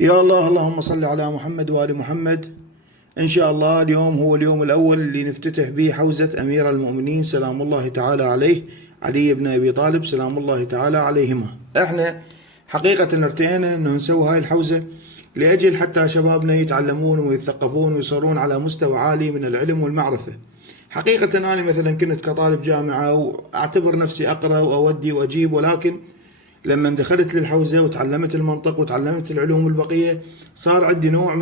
يا الله، اللهم صل على محمد وآل محمد. إن شاء الله اليوم هو اليوم الأول اللي نفتتح به حوزة أمير المؤمنين سلام الله تعالى عليه، علي بن أبي طالب سلام الله تعالى عليهما. احنا حقيقة ارتئينا انه نسوي هاي الحوزة لأجل حتى شبابنا يتعلمون ويتثقفون ويصيرون على مستوى عالي من العلم والمعرفة. حقيقة أنا مثلا كنت كطالب جامعة وأعتبر نفسي أقرأ وأودي وأجيب، ولكن لما دخلت للحوزة وتعلمت المنطق وتعلمت العلوم البقية صار عندي نوع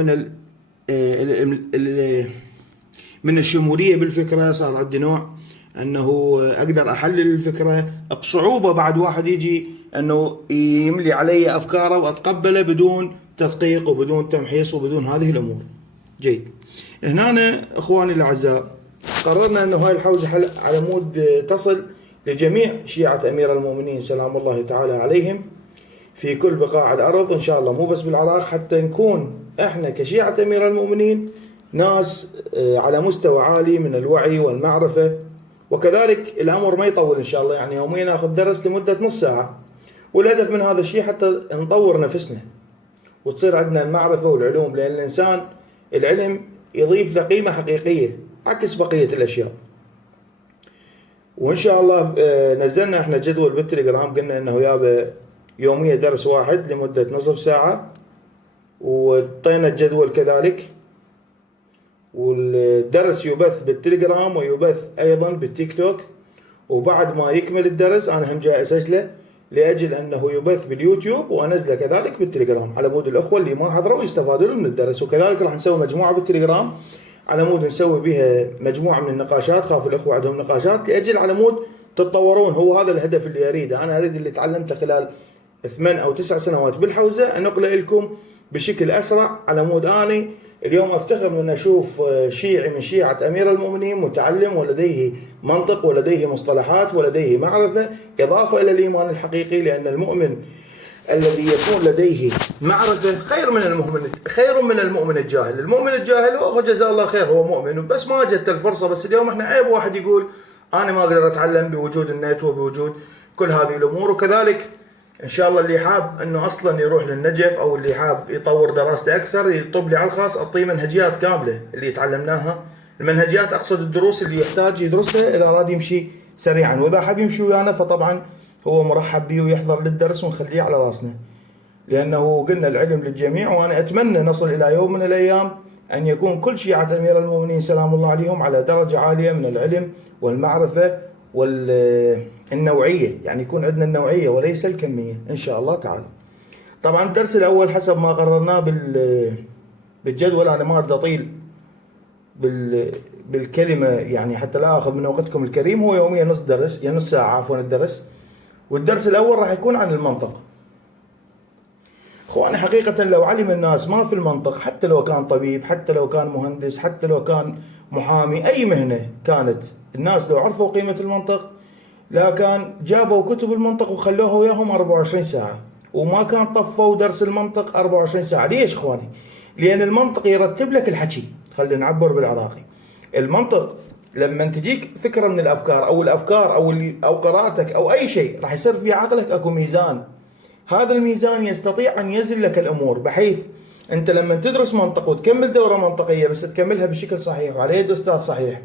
من الشمولية بالفكرة. صار عندي نوع أنه أقدر أحلل الفكرة بصعوبة. بعد واحد يجي أنه يملي علي أفكاره وأتقبله بدون تدقيق وبدون تمحيص وبدون هذه الأمور. جيد. هنا إخواني الأعزاء، قررنا أنه هاي الحوزة على مود تصل لجميع شيعة أمير المؤمنين سلام الله تعالى عليهم في كل بقاع الأرض إن شاء الله، مو بس بالعراق، حتى نكون إحنا كشيعة أمير المؤمنين ناس على مستوى عالي من الوعي والمعرفة. وكذلك الأمر ما يطول إن شاء الله، يعني يوميا ناخذ درس لمدة نص ساعة، والهدف من هذا الشيء حتى نطور نفسنا وتصير عندنا المعرفة والعلوم، لأن الإنسان العلم يضيف له قيمة حقيقية عكس بقية الأشياء. وإن شاء الله نزلنا إحنا جدول بالتليجرام، قلنا إنه يابا يوميا درس واحد لمدة نصف ساعة، وطينا الجدول كذلك، والدرس يبث بالتليجرام ويبث أيضا بالتيك توك. وبعد ما يكمل الدرس أنا هم جاي أسجله لأجل أنه يبث باليوتيوب وأنزله كذلك بالتليجرام على مود الأخوة اللي ما حضروا يستفادون من الدرس. وكذلك راح نسوي مجموعة بالتليجرام على مود نسوي بها مجموعة من النقاشات، خاف الأخوة عندهم نقاشات لأجل على مود تتطورون. هو هذا الهدف اللي أريده. أنا أريد اللي تعلمته خلال 8 أو 9 سنوات بالحوزة أنقله لكم بشكل أسرع، على مود أني اليوم أفتخر من أشوف شيعي من شيعة أمير المؤمنين متعلم ولديه منطق ولديه مصطلحات ولديه معرفة، إضافة إلى الإيمان الحقيقي. لأن المؤمن الذي يكون لديه معرفة خير من المؤمن الجاهل. المؤمن الجاهل هو جزاه الله خير، هو مؤمن بس ما جت الفرصة. بس اليوم احنا عيب واحد يقول أنا ما أقدر أتعلم بوجود النت وبوجود كل هذه الأمور. وكذلك إن شاء الله اللي حاب أنه أصلا يروح للنجف أو اللي حاب يطور دراسته أكثر يطب لي على الخاص، أعطيه منهجيات كاملة اللي يتعلمناها. المنهجيات أقصد الدروس اللي يحتاج يدرسها إذا أراد يمشي سريعا، وإذا حاب يمشي ويانا فطبعا هو مرحب به ويحضر للدرس ونخليه على راسنا، لأنه قلنا العلم للجميع. وأنا أتمنى نصل إلى يوم من الأيام أن يكون كل شيعة أمير المؤمنين سلام الله عليهم على درجة عالية من العلم والمعرفة والنوعية، يعني يكون عندنا النوعية وليس الكمية إن شاء الله تعالى. طبعا الدرس الأول حسب ما قررناه بالجدول، أنا ما أريد أطيل بالكلمة يعني حتى لا أخذ من وقتكم الكريم. هو يوميا نص ساعة عفوا الدرس. والدرس الأول راح يكون عن المنطق. اخواني حقيقة لو علم الناس ما في المنطق، حتى لو كان طبيب، حتى لو كان مهندس، حتى لو كان محامي، أي مهنة كانت، الناس لو عرفوا قيمة المنطق لا كان جابوا كتب المنطق وخلوها وياهم 24 ساعة، وما كان طفوا درس المنطق 24 ساعة. ليش اخواني؟ لأن المنطق يرتب لك الحكي. خلينا نعبر بالعراقي. المنطق لما تجيك فكرة من الأفكار أو قراءتك أو أي شيء راح يصير في عقلك أكو ميزان. هذا الميزان يستطيع أن يزن لك الأمور، بحيث أنت لما تدرس منطق وتكمل دورة منطقية بس تكملها بشكل صحيح وعلى يد أستاذ صحيح،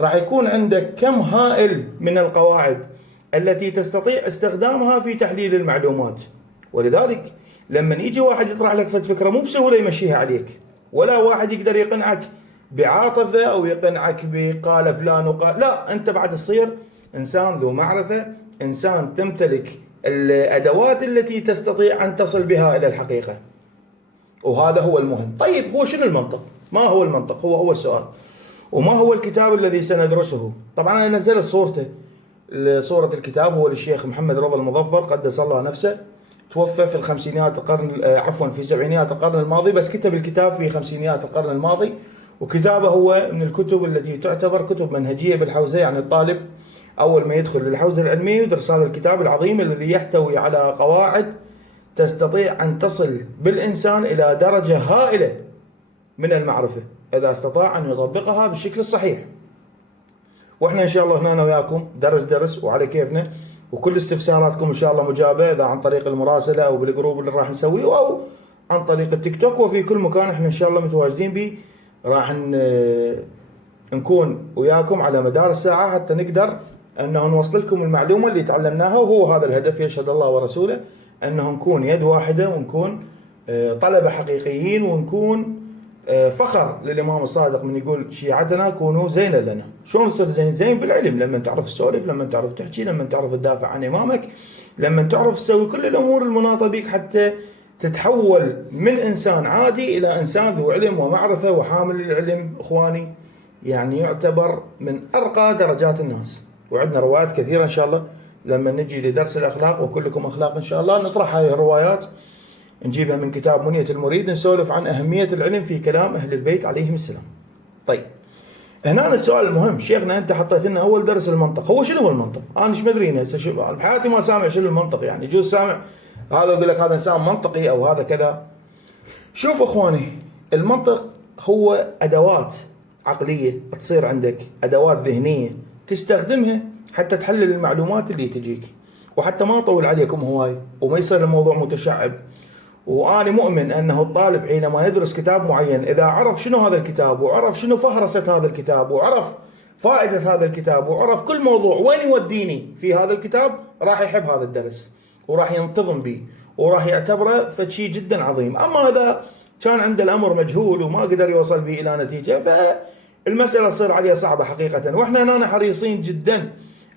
راح يكون عندك كم هائل من القواعد التي تستطيع استخدامها في تحليل المعلومات. ولذلك لما يجي واحد يطرح لك فكرة مو بسهولة يمشيها عليك، ولا واحد يقدر يقنعك بعاطفة أو يقنعك بقال فلان وقال، لا، أنت بعد تصير إنسان ذو معرفة، إنسان تمتلك الأدوات التي تستطيع أن تصل بها إلى الحقيقة. وهذا هو المهم. طيب هو شنو المنطق؟ ما هو المنطق؟ هو أول سؤال. وما هو الكتاب الذي سندرسه؟ طبعا أنا نزلت صورة الكتاب. هو للشيخ محمد رضا المظفر قدس الله نفسه، توفى في في 70 القرن الماضي، بس كتب الكتاب في 50 القرن الماضي. وكتابه هو من الكتب التي تعتبر كتب منهجية بالحوزة. يعني الطالب أول ما يدخل للحوزة العلمية يدرس هذا الكتاب العظيم الذي يحتوي على قواعد تستطيع أن تصل بالإنسان إلى درجة هائلة من المعرفة إذا استطاع أن يطبقها بالشكل الصحيح. وإحنا إن شاء الله هنا وياكم درس وعلى كيفنا، وكل استفساراتكم إن شاء الله مجابة، إذا عن طريق المراسلة أو بالجروب اللي راح نسويه، أو عن طريق التيك توك وفي كل مكان احنا ان شاء الله متواجدين به. راح نكون وياكم على مدار الساعة حتى نقدر انه نوصل لكم المعلومة اللي تعلمناها، وهو هذا الهدف، يشهد الله ورسوله انه نكون يد واحدة، ونكون طلبة حقيقيين، ونكون فخر للإمام الصادق من يقول شيعتنا كونوا زينا لنا. شلون تصير زين؟ زين بالعلم، لما تعرف تسولف، لما تعرف تحكي، لما تعرف تدافع عن إمامك، لما تعرف تسوي كل الأمور المناطة بك حتى تتحول من إنسان عادي إلى إنسان ذو علم ومعرفة وحامل العلم. إخواني يعني يعتبر من أرقى درجات الناس، وعندنا روايات كثيرة إن شاء الله لما نجي لدرس الأخلاق، وكلكم أخلاق إن شاء الله، نطرح هذه الروايات نجيبها من كتاب منية المريد، نسولف عن أهمية العلم في كلام أهل البيت عليهم السلام. طيب هنا السؤال المهم، شيخنا أنت حطيت لنا أول درس المنطق، هو شنو هو المنطق؟ أنا مش مدري هسه بحياتي ما سامع شنو المنطق، يعني يجوز سامع هذا يقول لك هذا إنسان منطقي أو هذا كذا. شوف إخواني، المنطق هو أدوات عقلية تصير عندك، أدوات ذهنية تستخدمها حتى تحلل المعلومات اللي تجيك. وحتى ما أطول عليكم هواي وما يصير الموضوع متشعب، وأنا مؤمن أنه الطالب حينما يدرس كتاب معين إذا عرف شنو هذا الكتاب، وعرف شنو فهرسة هذا الكتاب، وعرف فائدة هذا الكتاب، وعرف كل موضوع وين يوديني في هذا الكتاب، راح يحب هذا الدرس وراح ينتظم به وراح يعتبره فشي جدا عظيم. أما إذا كان عنده الأمر مجهول وما قدر يوصل به إلى نتيجة، فالمسألة تصير عليه صعبة حقيقة. وإحنا هنا حريصين جدا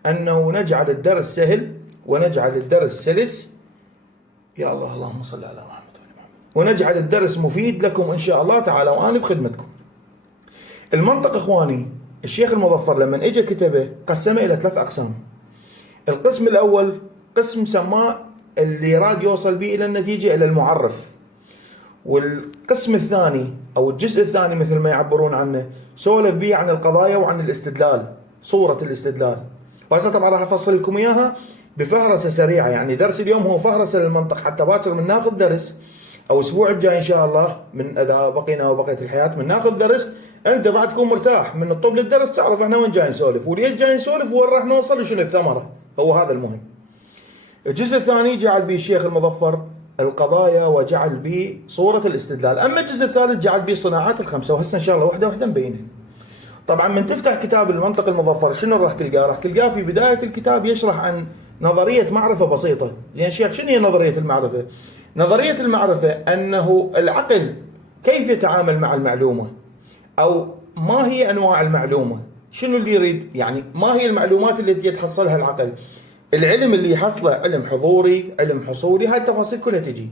أنه نجعل الدرس سهل ونجعل الدرس سلس، يا الله اللهم صل على محمد، ونجعل الدرس مفيد لكم إن شاء الله تعالى، وأنا بخدمتكم. المنطق إخواني، الشيخ المظفر لما إجا كتبه قسمه إلى 3 أقسام. القسم الأول قسم سماه اللي راد يوصل به إلى النتيجة، إلى المعرف. والقسم الثاني أو الجزء الثاني مثل ما يعبرون عنه سولف به عن القضايا وعن الاستدلال، صورة الاستدلال. وهسه طبعا راح أفصل لكم إياها بفهرسة سريعة، يعني درس اليوم هو فهرسة للمنطق حتى باكر من ناخذ درس، أو الأسبوع الجاي إن شاء الله من إذا بقينا وبقيت الحياة من ناخذ درس، أنت بعد تكون مرتاح من الطب للدرس، تعرف إحنا وين جاي نسولف وليش جاي نسولف وين راح نوصل وشنو الثمرة، هو هذا المهم. الجزء الثاني جعل به الشيخ المظفر القضايا وجعل به صورة الاستدلال. أما الجزء الثالث جعل به الصناعات الخمسة، وهسه إن شاء الله واحدة واحدة نبينها. طبعا من تفتح كتاب المنطق المظفر شنو راح تلقاه؟ راح تلقاه في بداية الكتاب يشرح عن نظرية معرفة بسيطة. زين شيخ شنو هي نظرية المعرفة؟ نظرية المعرفة أنه العقل كيف يتعامل مع المعلومة، أو ما هي أنواع المعلومة، شنو اللي يريد، يعني ما هي المعلومات التي يتحصلها العقل، العلم اللي يحصله علم حضوري، علم حصولي، هاي التفاصيل كلها تجي.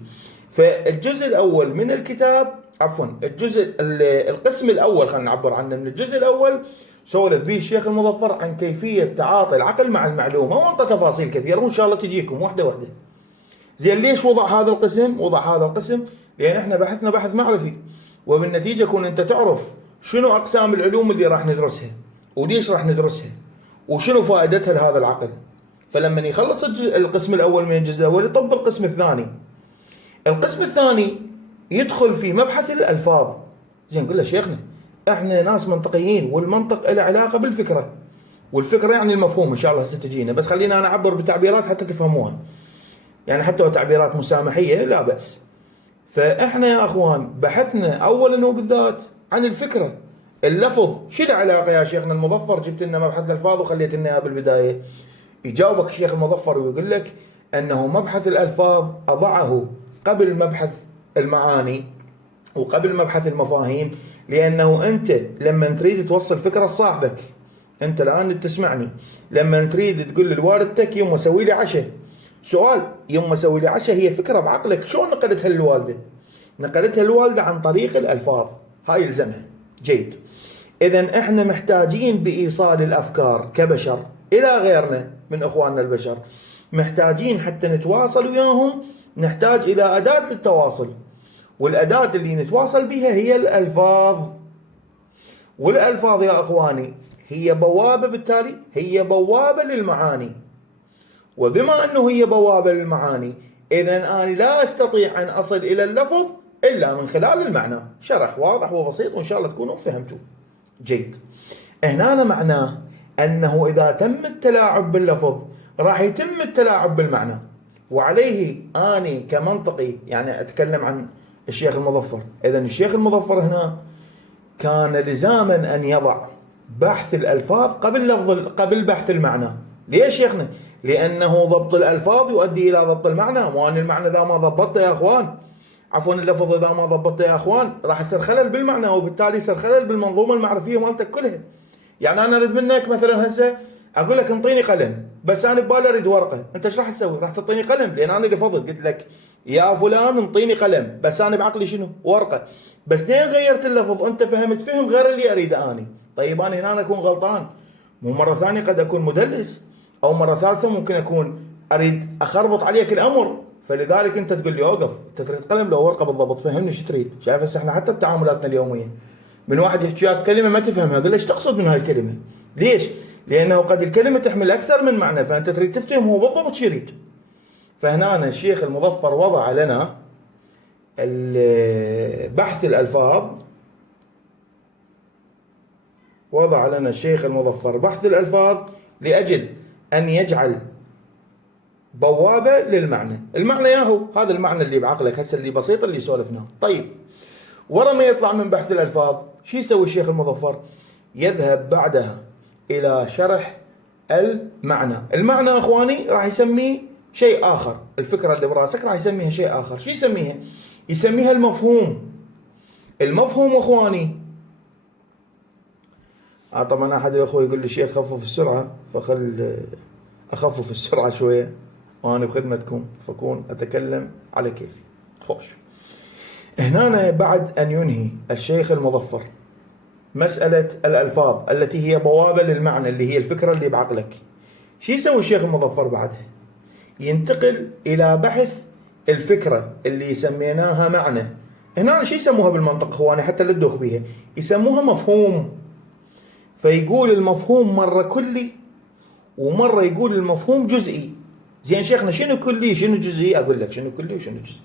فالجزء الأول من الكتاب، عفوا القسم الأول خلينا نعبر عنه، من الجزء الأول سولف به الشيخ المظفر عن كيفية تعاطي العقل مع المعلومة، وانطى تفاصيل كثيرة وإن شاء الله تجيكم واحدة واحدة. زين ليش وضع هذا القسم؟ وضع هذا القسم لأن احنا بحثنا بحث معرفي، وبالنتيجة كون انت تعرف شنو أقسام العلوم اللي راح ندرسها وليش راح ندرسها وشنو فائدتها لهذا العقل. فلما يخلص القسم الأول من الجزء الأول يطب القسم الثاني. القسم الثاني يدخل في مبحث الألفاظ. زين نقول له شيخنا احنا ناس منطقيين، والمنطق له علاقة بالفكرة، والفكرة يعني المفهوم إن شاء الله ستجينا، بس خلينا أنا أعبر بتعبيرات حتى تفهموها، يعني حتى لو تعبيرات مسامحية لا بأس. فإحنا يا أخوان بحثنا أولا وبالذات عن الفكرة، اللفظ شو له علاقة يا شيخنا المظفر؟ جبت لنا مبحث الألفاظ وخليت لنا إياها بالبداية. يجاوبك الشيخ المظفر ويقول لك أنه مبحث الألفاظ أضعه قبل مبحث المعاني وقبل مبحث المفاهيم، لأنه أنت لما تريد توصل فكرة لصاحبك، أنت الآن تسمعني، لما تريد تقول لوالدتك يوم أسوي لي عشاء، سؤال يوم أسوي لي عشاء هي فكرة بعقلك، شلون نقلتها للوالدة؟ نقلتها الوالدة عن طريق الألفاظ، هاي يلزمها. جيد. إذن إحنا محتاجين بإيصال الأفكار كبشر إلى غيرنا من إخواننا البشر، محتاجين حتى نتواصل وياهم، نحتاج إلى أداة للتواصل، والأداة اللي نتواصل بها هي الألفاظ. والألفاظ يا أخواني هي بوابة، بالتالي هي بوابة للمعاني، وبما أنه هي بوابة للمعاني إذن أنا لا أستطيع أن أصل إلى اللفظ إلا من خلال المعنى. شرح واضح وبسيط وإن شاء الله تكونوا فهمتوا. جيد. هنا معناه أنه إذا تم التلاعب باللفظ راح يتم التلاعب بالمعنى، وعليه أني كمنطقي يعني أتكلم عن الشيخ المظفر. إذن الشيخ المظفر هنا كان لزاما أن يضع بحث الألفاظ قبل بحث المعنى. ليش شيخنا؟ لأنه ضبط الألفاظ يؤدي إلى ضبط المعنى. وأن المعنى إذا ما ضبطته يا أخوان، عفوا اللفظ إذا ما ضبطته يا أخوان راح يصير خلل بالمعنى، وبالتالي يصير خلل بالمنظومة المعرفية مالتك كلها. يعني أنا أريد منك مثلا هسه أقول لك انطيني قلم، بس أنا ببالي أريد ورقة، أنت إيش راح تسوي؟ راح تعطيني قلم، لأن أنا اللي فضل قلت لك يا فلان انطيني قلم، بس أنا بعقلي شنو؟ ورقة. بس ليه غيرت اللفظ؟ أنت فهمت فهم غير اللي أريده أنا. طيب أنا هنا أكون غلطان، مو مرة ثانية قد أكون مدلس، أو مرة ثالثة ممكن أكون أريد أخربط عليك الأمر. فلذلك أنت تقول لي أوقف، أنت تريد قلم لو ورقة بالضبط، فهمني شو تريد. شايف هسه إحنا حتى بتعاملاتنا اليومية من واحد يحكي لك كلمة ما تفهمها، قل ايش تقصد من هاي الكلمة؟ ليش؟ لأنه قد الكلمة تحمل أكثر من معنى، فأنت تريد تفهم هو بالضبط شو يريد. فهنا الشيخ المظفر وضع لنا بحث الألفاظ، وضع لنا الشيخ المظفر بحث الألفاظ لأجل أن يجعل بوابة للمعنى. المعنى ياهو هذا المعنى اللي بعقلك هسه اللي بسيط اللي سولفناه. طيب ورا ما يطلع من بحث الألفاظ شو يسوي الشيخ المظفر؟ يذهب بعدها إلى شرح المعنى. المعنى أخواني راح يسميه شيء آخر، الفكرة اللي براسك راح يسميها شيء آخر. شو يسميها؟ يسميها المفهوم. المفهوم أخواني طبعا أحد الأخوة يقول لي شيخ خفف السرعة، فخل أخفف السرعة شوية وأنا بخدمتكم فكون أتكلم على كيفي. خوش هنا بعد أن ينهي الشيخ المظفر مسألة الألفاظ التي هي بوابة للمعنى اللي هي الفكرة اللي بعقلك، شو يسوي الشيخ المظفر بعدها؟ ينتقل إلى بحث الفكرة اللي سميناها معنى. هنا شو يسموها بالمنطق اخواني حتى لا تدوخ بيها؟ يسموها مفهوم. فيقول المفهوم مرة كلي ومرة يقول المفهوم جزئي. زين شيخنا شنو كلي شنو جزئي؟ أقول لك شنو كلي وشنو جزئي.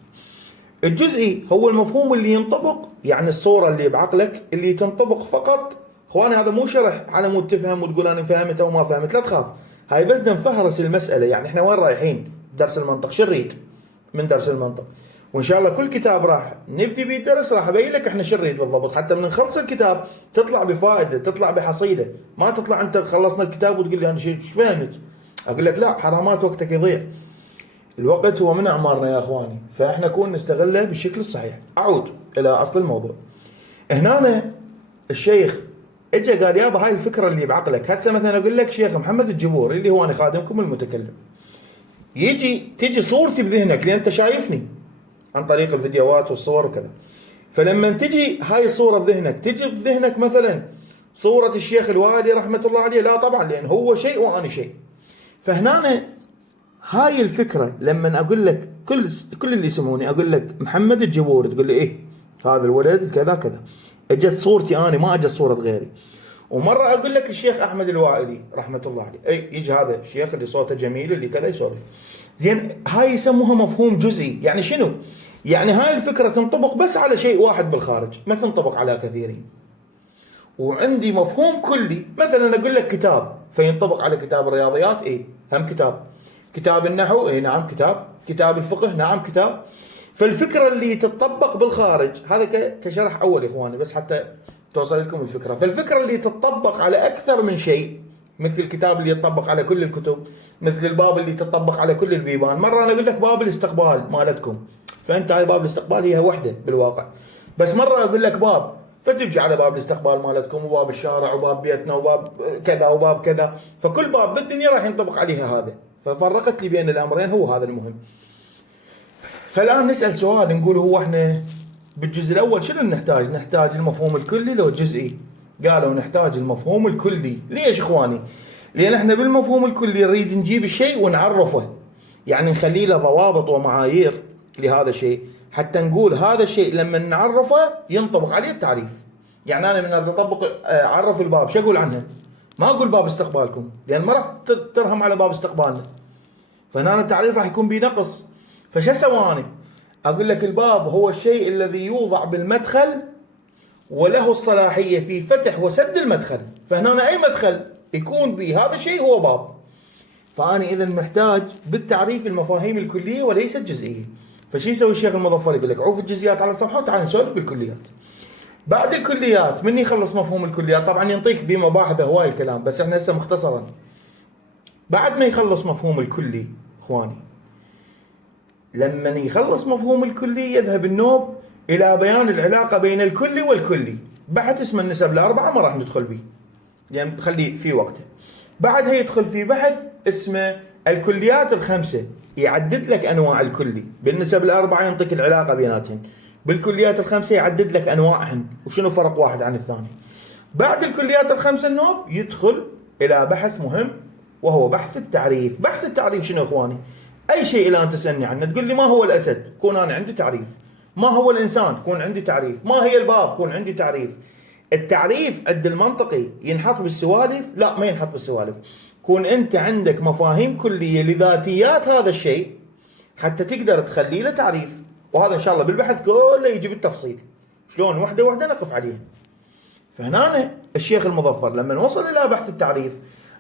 الجزئي هو المفهوم اللي ينطبق، يعني الصورة اللي بعقلك اللي تنطبق فقط. اخواني هذا مو شرح على مود تفهم وتقول انا فهمت او ما فهمت، لا تخاف، هاي بس نفهرس المسألة. يعني احنا وين رايحين؟ درس المنطق. شو نريد من درس المنطق؟ وان شاء الله كل كتاب راح نبدي به الدرس راح ابين لك احنا شو نريد بالضبط، حتى من نخلص الكتاب تطلع بفائدة، تطلع بحصيلة. ما تطلع انت خلصنا الكتاب وتقول لي انا شو فهمت. اقول لك لا، حرامات وقتك يضيع. الوقت هو من أعمارنا يا أخواني، فإحنا نكون نستغله بالشكل الصحيح. أعود إلى أصل الموضوع. هنا الشيخ اجى قال يابا هاي الفكرة اللي بعقلك. هسه مثلا أقول لك شيخ محمد الجبور اللي هو أنا خادمكم المتكلم، تيجي صورتي بذهنك لأن أنت شايفني عن طريق الفيديوهات والصور وكذا. فلما تجي هاي الصورة بذهنك، تجي بذهنك مثلا صورة الشيخ الوالي رحمة الله عليه؟ لا طبعا، لأن هو شيء وأنا شيء. فهنا هاي الفكرة لما أقول لك كل اللي يسموني أقول لك محمد الجبور، تقول لي إيه هذا الولد كذا كذا، اجت صورتي أنا ما اجت صورة غيري. ومرة أقول لك الشيخ أحمد الوائلي رحمة الله عليه، أي يجي هذا الشيخ اللي صوته جميل اللي كذا يسولف. زين هاي يسموها مفهوم جزئي. يعني شنو؟ يعني هاي الفكرة تنطبق بس على شيء واحد بالخارج، ما تنطبق على كثيرين. وعندي مفهوم كلي، مثلا أقول لك كتاب فينطبق على كتاب الرياضيات، إيه هم كتاب النحو، اي نعم كتاب الفقه، نعم كتاب. فالفكرة اللي تتطبق بالخارج هذا كشرح اول اخواني بس حتى توصل لكم الفكرة. فالفكرة اللي تتطبق على اكثر من شيء، مثل الكتاب اللي يتطبق على كل الكتب، مثل الباب اللي تطبق على كل البيبان. مرة انا اقول لك باب الاستقبال مالتكم، فانت هاي باب الاستقبال هي وحدة بالواقع، بس مرة اقول لك باب فتجي على باب الاستقبال مالتكم وباب الشارع وباب بيتنا وباب كذا وباب كذا، فكل باب بالدنيا راح ينطبق عليها هذا. ففرقت لي بين الأمرين، هو هذا المهم. فالآن نسأل سؤال، نقول هو احنا بالجزء الأول شنو نحتاج؟ نحتاج المفهوم الكلي لو الجزئي؟ قالوا نحتاج المفهوم الكلي. ليش إخواني؟ لأن احنا بالمفهوم الكلي نريد نجيب الشيء ونعرفه، يعني نخلي له ضوابط ومعايير لهذا الشيء، حتى نقول هذا الشيء لما نعرفه ينطبق عليه التعريف. يعني أنا من أطبق أعرف الباب شو أقول عنه؟ ما أقول باب استقبالكم، لأن ما راح ترهم على باب استقبالنا، فهنا التعريف راح يكون بنقص. فش أسواني؟ أقول لك الباب هو الشيء الذي يوضع بالمدخل وله الصلاحية في فتح وسد المدخل. فهنا أي مدخل يكون به هذا الشيء هو باب. فأنا إذا محتاج بالتعريف المفاهيم الكلية وليس الجزئية. فشي يسوي الشيخ المظفر؟ يقول لك عوف الجزئيات على صفحه وتعال نسولف بالكليات. بعد الكليات من يخلص مفهوم الكليات، طبعا ينطيك بمباحث هواي الكلام، بس احنا هسه مختصرا. بعد ما يخلص مفهوم الكلي اخواني، لما يخلص مفهوم الكلي يذهب النوب الى بيان العلاقه بين الكلي والكلي. بحث اسمه النسب الاربعه، ما راح ندخل به يعني تخليه في وقته. بعدها يدخل في بحث اسمه الكليات الخمسه، يعدد لك انواع الكلي. بالنسب الاربعه ينطيك العلاقه بيناتهن، بالكليات الخمسه يعدد لك انواعهن وشنو فرق واحد عن الثاني. بعد الكليات الخمسه النوب يدخل الى بحث مهم وهو بحث التعريف. بحث التعريف شنو اخواني؟ اي شيء الان تسالني عنه تقول لي ما هو الاسد، كون انا عندي تعريف. ما هو الانسان، كون عندي تعريف. ما هي الباب، كون عندي تعريف. التعريف عند المنطقي ينحط بالسوالف؟ لا، ما ينحط بالسوالف. كون انت عندك مفاهيم كليه لذاتيات هذا الشيء حتى تقدر تخليه له تعريف، وهذا ان شاء الله بالبحث كله يجي بالتفصيل شلون وحده وحده نقف عليها. فهنا الشيخ المظفر لما وصل الى بحث التعريف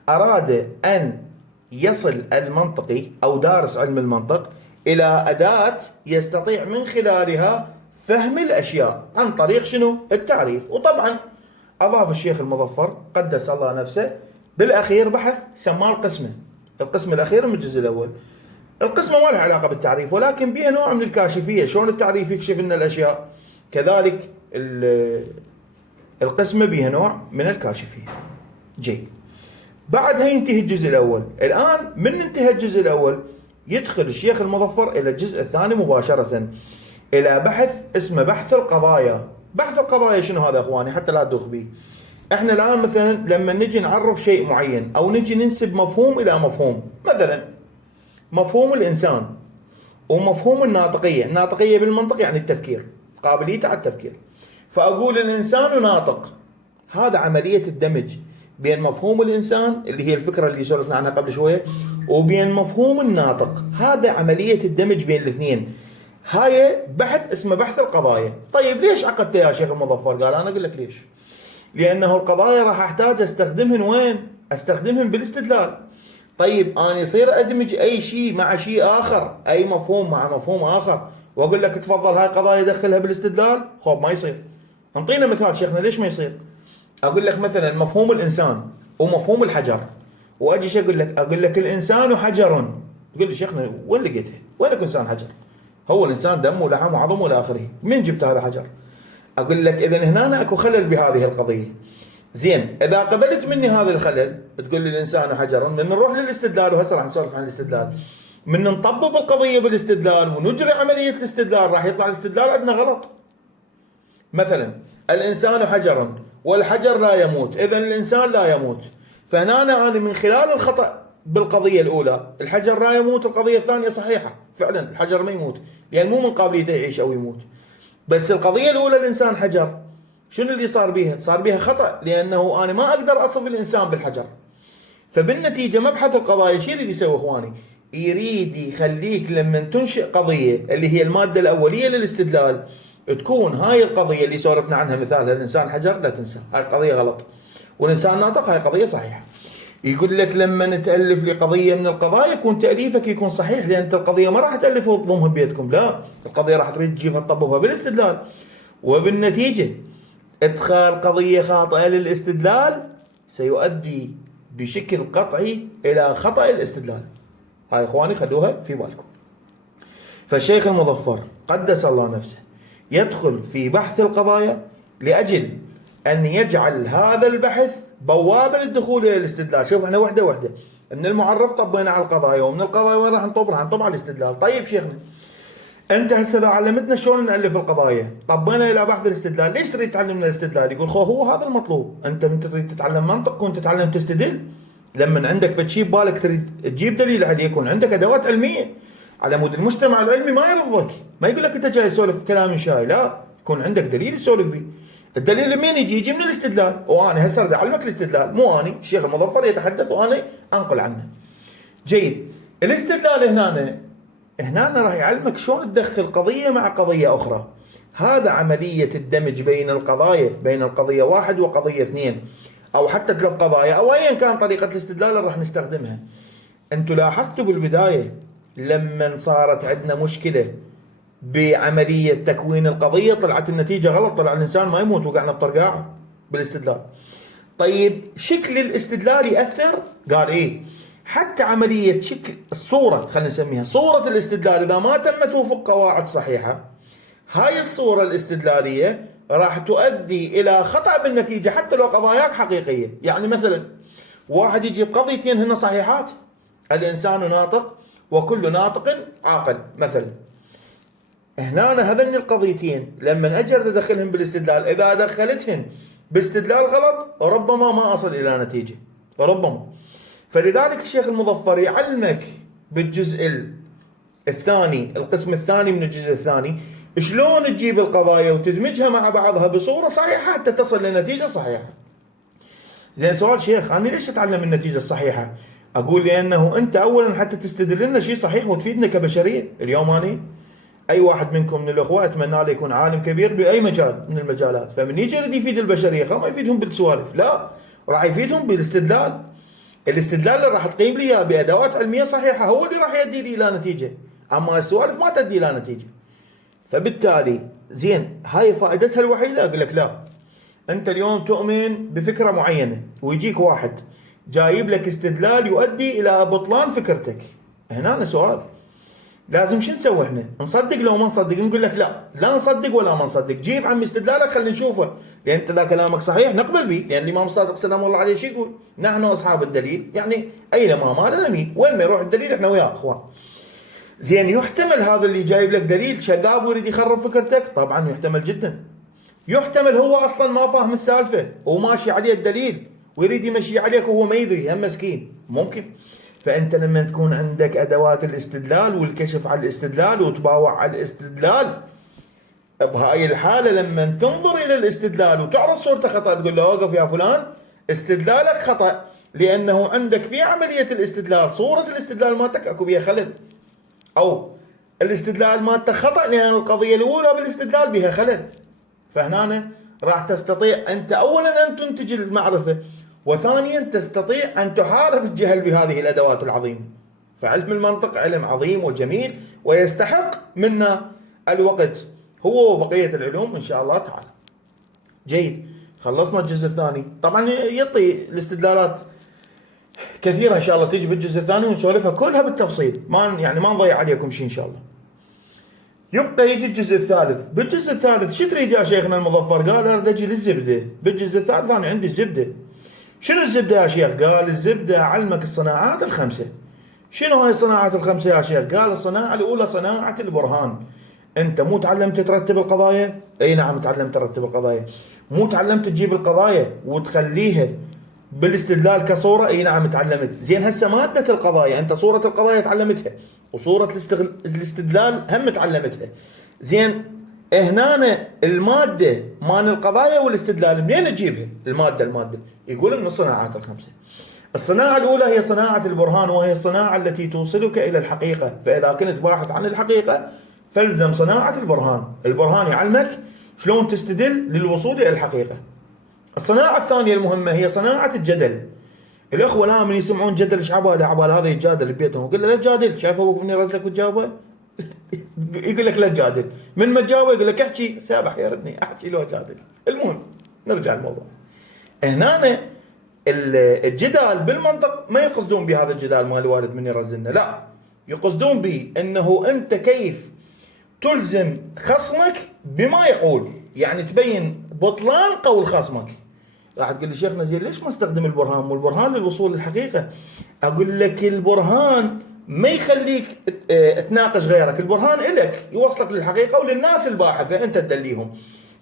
اراد ان يصل المنطقي او دارس علم المنطق الى اداه يستطيع من خلالها فهم الاشياء عن طريق شنو؟ التعريف. وطبعا اضاف الشيخ المظفر قدس الله نفسه بالاخير بحث سماه القسمه. القسم الاخير من الجزء الاول. القسمه ما لها علاقه بالتعريف، ولكن بها نوع من الكاشفيه. شلون التعريف يكشف لنا الاشياء، كذلك القسمه بها نوع من الكاشفيه. جيد. بعدها ينتهي الجزء الاول. الان من انتهى الجزء الاول يدخل الشيخ المظفر الى الجزء الثاني مباشره، الى بحث اسمه بحث القضايا. بحث القضايا شنو هذا اخواني حتى لا تدوخ بي؟ احنا الان مثلا لما نجي نعرف شيء معين او نجي ننسب مفهوم الى مفهوم، مثلا مفهوم الانسان ومفهوم الناطقيه. الناطقيه بالمنطق يعني التفكير، قابليته على التفكير. فاقول الانسان ناطق، هذا عمليه الدمج بين مفهوم الانسان اللي هي الفكره اللي سولفنا عنها قبل شويه وبين مفهوم الناطق. هذا عمليه الدمج بين الاثنين. هاي بحث اسمه بحث القضايا. طيب ليش عقدته يا شيخ المظفر؟ قال انا اقول لك ليش. لانه القضايا راح احتاج استخدمهن وين؟ استخدمهن بالاستدلال. طيب انا يصير ادمج اي شيء مع شيء اخر، اي مفهوم مع مفهوم اخر، واقول لك تفضل هاي قضايا دخلها بالاستدلال؟ خب ما يصير. انطينا مثال شيخنا ليش ما يصير. اقول لك مثلا مفهوم الانسان ومفهوم الحجر، واجي شو اقول لك الانسان حجر. تقول لي شيخنا وين لقيتها؟ وينك انسان حجر؟ هو الانسان دم ولحم وعظم والى اخره، من جبت هذا حجر؟ اقول لك اذا هنا اكو خلل بهذه القضيه. زين، اذا قبلت مني هذا الخلل تقول لي الانسان حجر، من نروح للاستدلال، وهسه راح نسولف عن الاستدلال. من نطبق القضيه بالاستدلال ونجري عمليه الاستدلال راح يطلع الاستدلال عندنا غلط. مثلا الانسان حجر والحجر لا يموت، اذا الانسان لا يموت. فهنا انا من خلال الخطا بالقضيه الاولى الحجر لا يموت، القضيه الثانيه صحيحه فعلا الحجر ما يموت، لان مو من قابليته يعيش او يموت. بس القضيه الاولى الانسان حجر، شنو اللي صار بيها؟ صار بيها خطا، لانه انا ما اقدر اصف الانسان بالحجر. فبالنتيجه مبحث القضايا شو يريد يسوي اخواني؟ يريد يخليك لما تنشئ قضيه اللي هي الماده الاوليه للاستدلال تكون هاي القضيه اللي سولفنا عنها مثال الانسان حجر لا تنسى، هاي القضيه غلط، والانسان ناطق هاي قضيه صحيحه. يقول لك لما نتالف لقضيه من القضايا يكون تاليفك يكون صحيح، لان انت القضيه ما راح تالفها وتضمها ببيتكم، لا، القضيه راح تريد تجيبها تطبقها بالاستدلال، وبالنتيجه ادخال قضيه خاطئه للاستدلال سيؤدي بشكل قطعي الى خطا الاستدلال. هاي اخواني خلوها في بالكم. فالشيخ المظفر قدس الله نفسه يدخل في بحث القضايا لاجل ان يجعل هذا البحث بوابه للدخول الى الاستدلال. شوف احنا وحده وحده من المعرف طبينا على القضايا، ومن القضايا وين راح نطب؟ راح نطب على الاستدلال. طيب شيخنا انت هسه اذا علمتنا شلون نالف القضايا طبينا الى بحث الاستدلال، ليش تريد تعلمنا الاستدلال؟ يقول هو هذا المطلوب. انت تريد تتعلم منطق كنت تتعلم تستدل. لما عندك فشي ببالك تريد تجيب دليل عليه يكون عندك ادوات علميه، على مود المجتمع العلمي ما يرفضك، ما يقول لك انت جاي تسولف كلام شاي، لا، يكون عندك دليل تسولف به. الدليل منين يجي؟ يجي من الاستدلال. وانا هسه بدي اعلمك الاستدلال، مو اني الشيخ المظفر يتحدث وانا انقل عنه. جيد. الاستدلال هنا راح يعلمك شلون تدخل قضيه مع قضيه اخرى. هذا عمليه الدمج بين القضايا، بين القضيه واحد وقضيه اثنين، او حتى ثلاث قضايا، او ايا كان طريقه الاستدلال اللي راح نستخدمها. انتم لاحظتوا بالبدايه لما صارت عندنا مشكله بعملية تكوين القضية طلعت النتيجة غلط، طلع الإنسان ما يموت، وقعنا بطرقاعة بالاستدلال. طيب شكل الاستدلال يأثر؟ قال إيه؟ حتى عملية شكل الصورة، خلينا نسميها صورة الاستدلال، إذا ما تمت وفق قواعد صحيحة، هاي الصورة الاستدلالية راح تؤدي إلى خطأ بالنتيجة حتى لو قضاياك حقيقية. يعني مثلا واحد يجيب قضيتين هن صحيحات، الإنسان ناطق وكل ناطق عاقل مثلا، هنا هذين القضيتين لما أجي أدخلهم بالاستدلال، إذا دخلتهن باستدلال غلط ربما ما أصل إلى نتيجة، ربما. فلذلك الشيخ المظفر يعلمك بالجزء الثاني، القسم الثاني من الجزء الثاني، شلون تجيب القضايا وتدمجها مع بعضها بصورة صحيحة حتى تصل لنتيجة صحيحة. زين سؤال شيخ، أنا ليش أتعلم النتيجة الصحيحة؟ أقول لأنه أنت أولا حتى تستدل لنا شيء صحيح وتفيدنا كبشرية. اليوم أنا أي واحد منكم من الأخوة أتمنى له يكون عالم كبير بأي مجال من المجالات، فمن يجي يريد يفيد البشرية خل ما يفيدهم بالسوالف، لا، راح يفيدهم بالاستدلال. الاستدلال اللي راح تقيم لي إياه بأدوات علمية صحيحة هو اللي راح يؤدي لي إلى نتيجة، أما السوالف ما تؤدي إلى نتيجة. فبالتالي زين هاي فائدتها الوحيدة؟ أقول لك لا. أنت اليوم تؤمن بفكرة معينة ويجيك واحد جايب لك استدلال يؤدي إلى بطلان فكرتك، هنا سؤال لازم شو نسوي احنا؟ نصدق لو ما نصدق؟ نقول لك لا نصدق ولا ما نصدق، جيب عم استدلالك خلينا نشوفه، لان انت ذا كلامك صحيح نقبل به، لان الامام الصادق سلام الله عليه شو يقول؟ نحن اصحاب الدليل، يعني اينما ما لنا نميل، وين ما يروح الدليل احنا وياه اخوان. زين يحتمل هذا اللي جايب لك دليل كذاب ويريد يخرب فكرتك؟ طبعا يحتمل جدا. يحتمل هو اصلا ما فاهم السالفه وماشي عليه الدليل ويريد يمشي عليك وهو ما يدري، هم مسكين، ممكن. فأنت لما تكون عندك أدوات الاستدلال والكشف على الاستدلال وتباوع على الاستدلال، بهاي الحالة لما تنظر إلى الاستدلال وتعرف صورته خطأ، تقول له اوقف يا فلان استدلالك خطأ، لأنه عندك في عملية الاستدلال صورة الاستدلال مالتك أكو بها خلل، أو الاستدلال مالتك خطأ لأن القضية الأولى بالاستدلال بها خلل. فهنا راح تستطيع أنت أولا أن تنتج المعرفة، وثانيا تستطيع أن تحارب الجهل بهذه الأدوات العظيمة. فعلم المنطق علم عظيم وجميل ويستحق منا الوقت هو وبقية العلوم إن شاء الله تعالى. جيد، خلصنا الجزء الثاني. طبعا يعطي الاستدلالات كثيرة إن شاء الله تيجي بالجزء الثاني ونسولفها كلها بالتفصيل، ما نضيع عليكم شيء إن شاء الله. يبقى يجي الجزء الثالث. بالجزء الثالث شو تريد يا شيخنا المظفر؟ قال أريد أجي للزبدة. بالجزء الثالث أنا عندي الزبدة. شنو الزبدة يا شيخ؟ قال الزبدة علمك الصناعات الخمسة. شنو هاي الصناعات الخمسة يا شيخ؟ قال الصناعة الأولى صناعة البرهان. أنت مو تعلمت ترتب القضايا؟ أي نعم تعلمت ترتب القضايا. مو تعلمت تجيب القضايا وتخليها بالاستدلال كصورة؟ أي نعم تعلمت. زين هسه مادة القضايا أنت صورة القضايا تعلمتها وصورة الاستدلال هم تعلمتها. زين هنا المادة مال القضايا والاستدلال منين تجيبها؟ المادة يقول من الصناعات الخمسة. الصناعة الأولى هي صناعة البرهان، وهي الصناعة التي توصلك إلى الحقيقة، فإذا كنت باحث عن الحقيقة فالزم صناعة البرهان. البرهان يعلمك شلون تستدل للوصول إلى الحقيقة. الصناعة الثانية المهمة هي صناعة الجدل. الأخوة الآن من يسمعون جدل إيش عبال هذا يتجادل ببيتهم، يقول له لا تجادل، شايف أبوك من يرزلك وتجاوبه؟ يقول لك لا تجادل، من ما تجاوب يقول لك احكي، سابح يا ردني احكي لو جادل. المهم نرجع الموضوع. هنا الجدال بالمنطق ما يقصدون بهذا الجدال مال الوالد من يرزلنا، لا، يقصدون به انه انت كيف تلزم خصمك بما يقول، يعني تبين بطلان قول خصمك. راح تقول لي شيخنا زين ليش ما استخدم البرهان؟ والبرهان للوصول للحقيقة. اقول لك البرهان ما يخليك تناقش غيرك، البرهان إلك يوصلك للحقيقة وللناس الباحثة أنت تدليهم.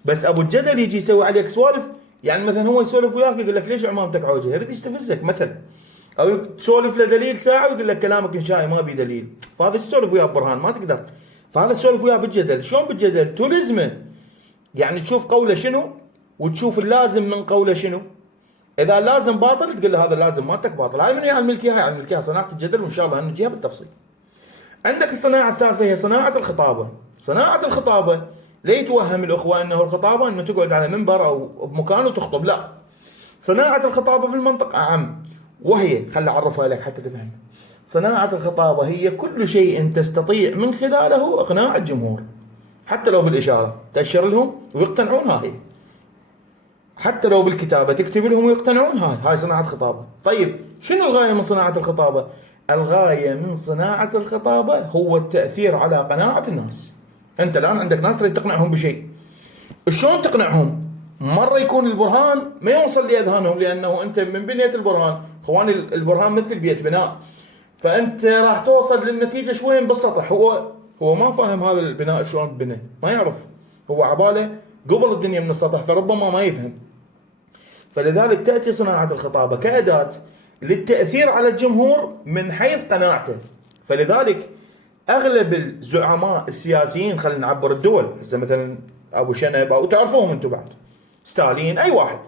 بس أبو الجدل يجي يسوي عليك سوالف، يعني مثلا هو يسولف وياك يقول لك ليش عمامتك عوجة، يريد يستفزك مثلا، أو تسولف له دليل ساعة ويقول لك كلامك إنشائي ما بي دليل، فهذا تسولف وياه برهان ما تقدر. فهذا تسولف وياه بالجدل. شلون بالجدل؟ تلزمه، يعني تشوف قوله شنو وتشوف اللازم من قوله شنو. إذا لازم باطل تقول له هذا لازم مالتك باطل. هاي من يعلمك إياها؟ يعلمك إياها صناعة الجدل، وإن شاء الله هنجيها بالتفصيل. عندك الصناعة الثالثة هي صناعة الخطابة. صناعة الخطابة لا يتوهم الأخوة أنه الخطابة أنه تقعد على منبر أو بمكان وتخطب، لا. صناعة الخطابة بالمنطق أعم، وهي خل أعرفها لك حتى تفهم. صناعة الخطابة هي كل شيء تستطيع من خلاله إقناع الجمهور. حتى لو بالإشارة تأشر لهم ويقتنعون هاي، حتى لو بالكتابة تكتب لهم ويقتنعون هاي صناعة خطابة. طيب شنو الغاية من صناعة الخطابة؟ الغاية من صناعة الخطابة هو التأثير على قناعة الناس. أنت الآن عندك ناس تريد تقنعهم بشيء، شلون تقنعهم؟ مرة يكون البرهان ما يوصل لأذهانهم، لأنه أنت من بنية البرهان، إخواني البرهان مثل بيت بناء، فأنت راح توصل للنتيجة شوي بالسطح. هو ما فاهم هذا البناء شلون بنى، ما يعرف، هو عباله قبل الدنيا من السطح، فربما ما يفهم. فلذلك تأتي صناعة الخطابة كأداة للتأثير على الجمهور من حيث قناعته. فلذلك أغلب الزعماء السياسيين، خلينا نعبر الدول، هسه مثلا أبو شنب أو تعرفوهم أنتم بعد، ستالين، أي واحد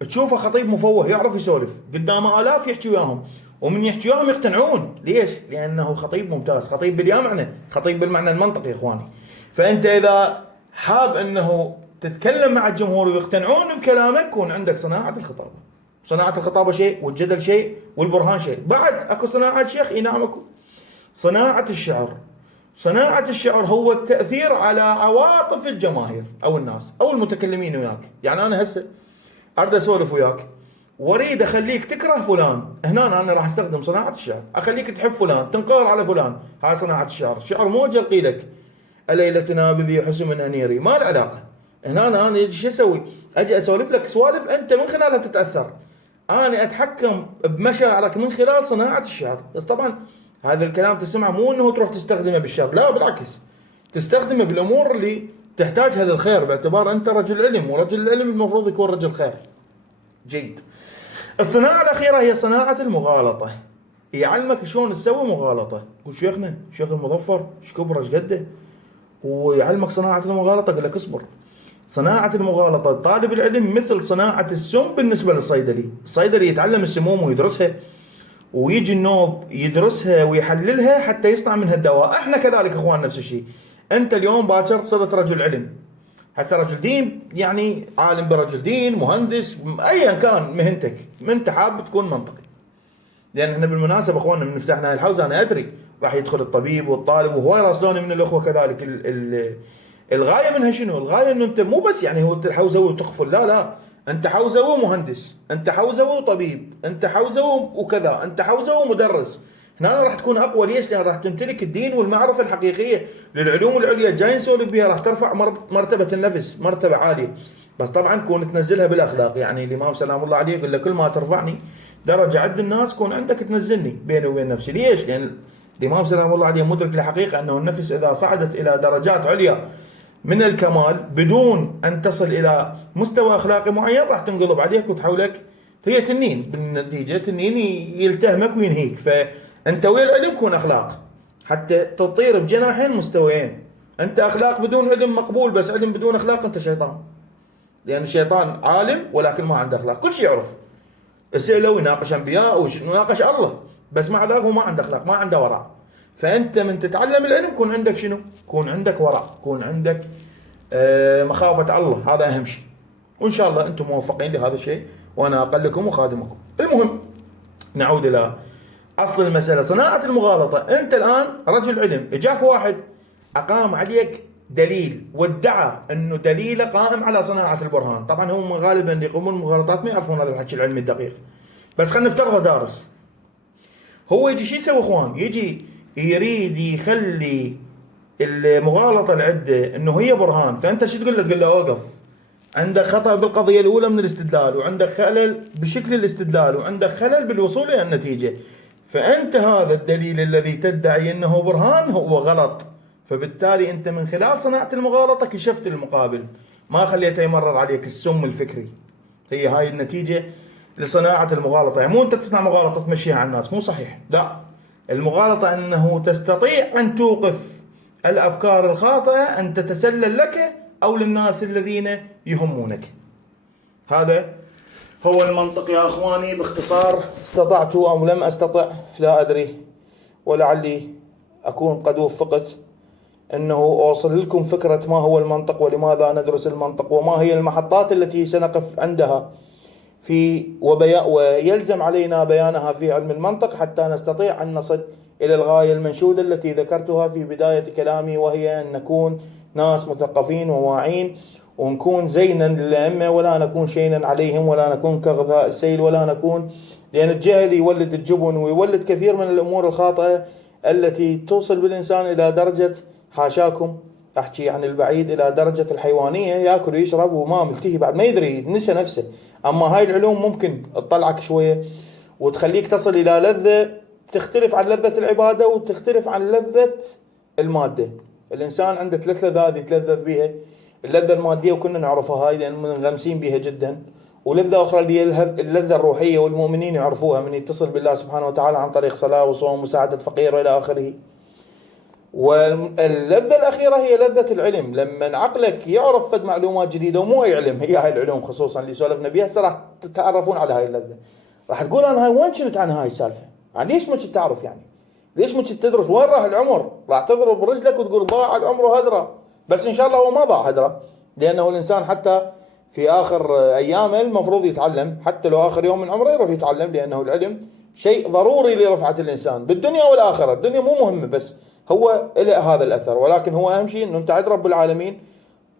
تشوفه خطيب مفوه يعرف يسولف قدامه آلاف يحكي وياهم، ومن يحكي وياهم يقتنعون. ليش؟ لأنه خطيب ممتاز، خطيب باليامعنى، خطيب بالمعنى المنطقي يا إخواني. فأنت إذا حاب أنه تتكلم مع الجمهور ويقتنعون بكلامك، كون عندك صناعة الخطابة. صناعة الخطابة شيء، والجدل شيء، والبرهان شيء. بعد أكو صناعة شيخ، نعم أكو صناعة الشعر. صناعة الشعر هو التأثير على عواطف الجماهير أو الناس أو المتكلمين وياك. يعني أنا هسه أريد أسولف وياك وأريد أخليك تكره فلان، هنا أنا راح أستخدم صناعة الشعر. أخليك تحب فلان، تنقهر على فلان، هاي صناعة الشعر. شعر مو أجي ألقي لك الليلة بذي حسن من أنيري، ما العلاقة. هنا أنا شو أسوي؟ أجي أسولف لك سوالف أنت من خلالها تتأثر. أنا أتحكم بمشاعرك من خلال صناعة الشعر. بس طبعا هذا الكلام تسمعه مو أنه تروح تستخدمه بالشر، لا بالعكس، تستخدمه بالأمور اللي تحتاجها للخير، باعتبار أنت رجل علم، ورجل العلم المفروض يكون رجل خير. جيد. الصناعة الأخيرة هي صناعة المغالطة. يعلمك شلون تسوي مغالطة. قول شيخنا، شيخ المظفر ايش كبره ايش قده، ويعلمك صناعة المغالطة. قال لك اصبر. صناعة المغالطة طالب العلم مثل صناعة السم بالنسبة للصيدلي. الصيدلي يتعلم السموم ويدرسها، ويجي النوب يدرسها ويحللها حتى يصنع منها الدواء. احنا كذلك اخوان نفس الشيء. انت اليوم باكر صرت رجل علم، هسه رجل دين، يعني عالم برجل دين، مهندس، ايا كان مهنتك، انت حاب تكون منطقي. لان احنا بالمناسبه اخواننا من فتحنا هاي الحوزه، انا ادري راح يدخل الطبيب والطالب وهواي راسلوني من الاخوه كذلك. الغايه منها شنو؟ الغايه انه انت مو بس يعني هو الحوزوي وتقفل، لا، انت حوزوي ومهندس، انت حوزوي وطبيب، انت حوزوي وكذا، انت حوزوي ومدرس. هنا راح تكون اقوى. ليش؟ لان راح تمتلك الدين والمعرفه الحقيقيه للعلوم العليا جاي نسولف بها، راح ترفع مرتبه النفس مرتبه عاليه. بس طبعا كون تنزلها بالاخلاق. يعني الامام سلام الله عليه يقول لك كل ما ترفعني درجه عند الناس كون عندك تنزلني بيني وبين نفسي. ليش؟ لان الامام سلام الله عليه مدرك لحقيقه انه النفس اذا صعدت الى درجات عليا من الكمال بدون ان تصل الى مستوى اخلاقي معين، راح تنقلب عليك وتحولك هي تنين. بالنتيجه تنين يلتهمك وينهيك. فانت ويا العلم كون اخلاق حتى تطير بجناحين مستويين. انت اخلاق بدون علم مقبول، بس علم بدون اخلاق انت شيطان. لان الشيطان عالم ولكن ما عنده اخلاق، كل شيء يعرف، اساله ويناقش انبياء ويناقش الله، بس مع ذلك هو ما عنده اخلاق، ما عنده ورع. فانت من تتعلم العلم كون عندك شنو؟ كون عندك ورع، كون عندك مخافة الله. هذا أهم شيء. وإن شاء الله أنتم موفقين لهذا الشيء، وأنا أقلكم وخادمكم. المهم نعود إلى أصل المسألة، صناعة المغالطة. أنت الآن رجل علم، إجاك واحد أقام عليك دليل وادعى أنه دليله قائم على صناعة البرهان. طبعا هم غالبا اللي يقومون المغالطات ما يعرفون هذا الحكي العلمي الدقيق، بس خلينا نفترضه دارس. هو يجي شو يسوي اخوان؟ يجي يريد يخلي المغالطة العدة انه هي برهان. فانت شو تقول له؟ تقول له اوقف، عندك خطأ بالقضية الاولى من الاستدلال، وعندك خلل بشكل الاستدلال، وعندك خلل بالوصول الى النتيجة. فانت هذا الدليل الذي تدعي انه برهان هو غلط. فبالتالي انت من خلال صناعة المغالطة كشفت المقابل، ما خليته يمرر عليك السم الفكري. هي هاي النتيجة لصناعة المغالطة. يعني مو انت تصنع مغالطة تمشيها على الناس، مو صحيح، لا. المغالطة انه تستطيع ان توقف الافكار الخاطئة ان تتسلل لك او للناس الذين يهمونك. هذا هو المنطق يا اخواني باختصار. استطعت او لم استطع لا ادري، ولعلي اكون قد وفقت انه اوصل لكم فكرة ما هو المنطق، ولماذا ندرس المنطق، وما هي المحطات التي سنقف عندها ويلزم علينا بيانها في علم المنطق حتى نستطيع أن نصل إلى الغاية المنشودة التي ذكرتها في بداية كلامي، وهي أن نكون ناس مثقفين وواعين، ونكون زينا للأئمة ولا نكون شينا عليهم، ولا نكون كغذاء السيل، ولا نكون، لأن الجهل يولد الجبن ويولد كثير من الأمور الخاطئة التي توصل بالإنسان إلى درجة، حاشاكم أحكي عن البعيد، إلى درجة الحيوانية، يأكل ويشرب وما ملتهي بعد ما يدري، نسى نفسه. أما هاي العلوم ممكن تطلعك شوية وتخليك تصل إلى لذة تختلف عن لذة العبادة وتختلف عن لذة المادة. الإنسان عنده 3 لذات يتلذذ بها: اللذة المادية وكنا نعرفها هاي لأن منغمسين بها جدا، ولذة أخرى اللي هي اللذة الروحية، والمؤمنين يعرفوها من يتصل بالله سبحانه وتعالى عن طريق صلاة وصوم ومساعدة فقير إلى آخره. واللذة الأخيرة هي لذة العلم، لما عقلك يعرف فد معلومات جديدة ومو أي علم، هي هاي العلوم خصوصا اللي سولفنا بها هسه راح تتعرفون على هاي اللذة. راح تقول أنا هاي وين كنت عن هاي السالفة؟ يعني ليش ما كنت تعرف؟ يعني ليش ما كنت تدرس؟ وين راح العمر؟ راح تضرب رجلك وتقول ضاع العمر وهدره. بس إن شاء الله هو ما ضاع هدره، لأنه الإنسان حتى في آخر أيامه المفروض يتعلم، حتى لو آخر يوم من عمره يروح يتعلم، لأنه العلم شيء ضروري لرفعة الإنسان بالدنيا والآخرة. الدنيا مو مهمة بس هو له هذا الأثر، ولكن هو أهم شيء أنه أنت عند رب العالمين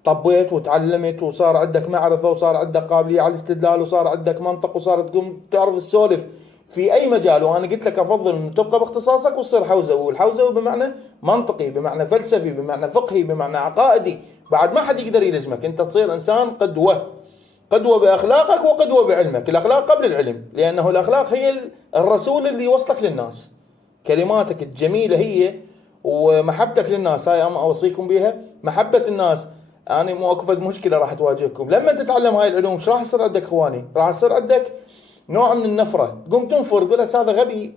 طبيت وتعلمت وصار عندك معرفة وصار عندك قابلية على الاستدلال وصار عندك منطق وصار تقوم تعرف السولف في أي مجال. وأنا قلت لك أفضل أن تبقى باختصاصك وتصير حوزوي، والحوزوي بمعنى منطقي، بمعنى فلسفي، بمعنى فقهي، بمعنى عقائدي، بعد ما حد يقدر يلزمك. أنت تصير إنسان قدوة، قدوة بأخلاقك وقدوة بعلمك. الأخلاق قبل العلم، لأنه الأخلاق هي الرسول اللي يوصلك للناس. كلماتك الجميلة هي ومحبتك للناس، هاي أوصيكم بها، محبة الناس. أنا مو أكفد مشكلة راح تواجهكم لما تتعلم هاي العلوم. ايش راح يصير عندك إخواني؟ راح يصير عندك نوع من النفرة، تقوم تنفر تقول هذا غبي،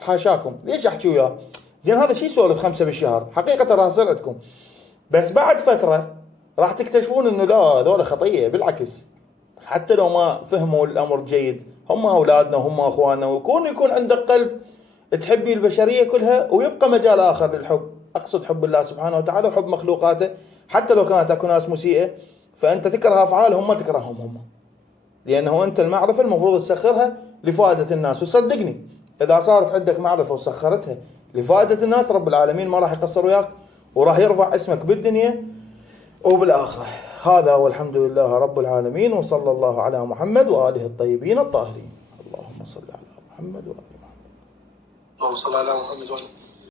حاشاكم ليش أحكي وياه؟ زين هذا شي يسولف 5 بالشهر، حقيقة راح يصير عندكم. بس بعد فترة راح تكتشفون إنه لا، هذول خطية، بالعكس حتى لو ما فهموا الأمر جيد، هم أولادنا وهم أخواننا. ويكون عندك قلب تحبي البشرية كلها، ويبقى مجال آخر للحب، أقصد حب الله سبحانه وتعالى وحب مخلوقاته. حتى لو كانت أكو ناس مسيئة فأنت تكره أفعالهم ما تكرههم هم، لأنه أنت المعرفة المفروض تسخرها لفائدة الناس. وصدقني إذا صارت عندك معرفة وسخرتها لفائدة الناس، رب العالمين ما راح يقصر وياك وراح يرفع اسمك بالدنيا وبالآخرة. هذا والحمد لله رب العالمين، وصلى الله على محمد وآله الطيبين الطاهرين. اللهم صل على محمد وآل محمد. اللهم صل على محمد وآل